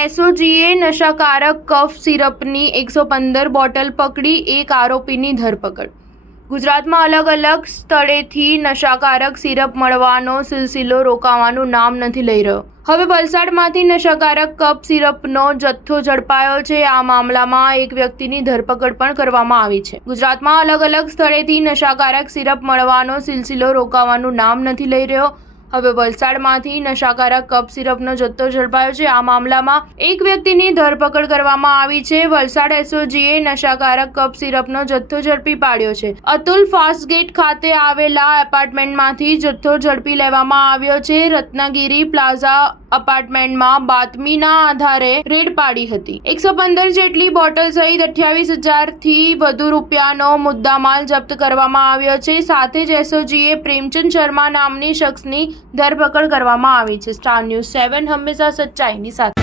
એસઓજીએ નશાકારક કફ સિરપની 115 bottle પકડી, એક આરોપીની ધરપકડ। ગુજરાતમાં અલગ અલગ સ્થળેથી નશાકારક સિરપ મળવાનો સિલસિલો રોકાવાનું નામ નથી લઈ રહ્યો। હવે વલસાડમાંથી નશાકારક કફ સિરપનો જથ્થો ઝડપાયો છે। આ મામલામાં એક વ્યક્તિની ધરપકડ પણ કરવામાં આવી છે। ગુજરાતમાં અલગ અલગ સ્થળેથી નશાકારક સિરપ મળવાનો સિલસિલો રોકાવાનું નામ નથી લઈ રહ્યો। હવે વલસાડમાંથી નશાકારક કફ સિરપનો જથ્થો ઝડપાયો છે। આ મામલામાં એક વ્યક્તિની ધરપકડ કરવામાં આવી છે। વલસાડ એસઓજીએ નશાકારક કફ સિરપનો જથ્થો ઝડપી પાડ્યો છે। અતુલ ફાસ્ટગેટ ખાતે આવેલા એપાર્ટમેન્ટમાંથી જથ્થો ઝડપી લેવામાં આવ્યો છે। રત્નાગીરી પ્લાઝા અપાર્ટમેન્ટમાં બાતમીના આધારે રેડ પાડી હતી। 115 જેટલી બોટલ સહિત 28,000થી વધુ રૂપિયાનો મુદ્દામાલ જપ્ત કરવામાં આવ્યો છે। સાથે જ એસઓજીએ પ્રેમચંદ શર્મા નામની શખ્સની ધરપકડ કરવામાં આવી છે। સ્ટાર ન્યૂઝ 7 હંમેશા સચ્ચાઈની સાથે।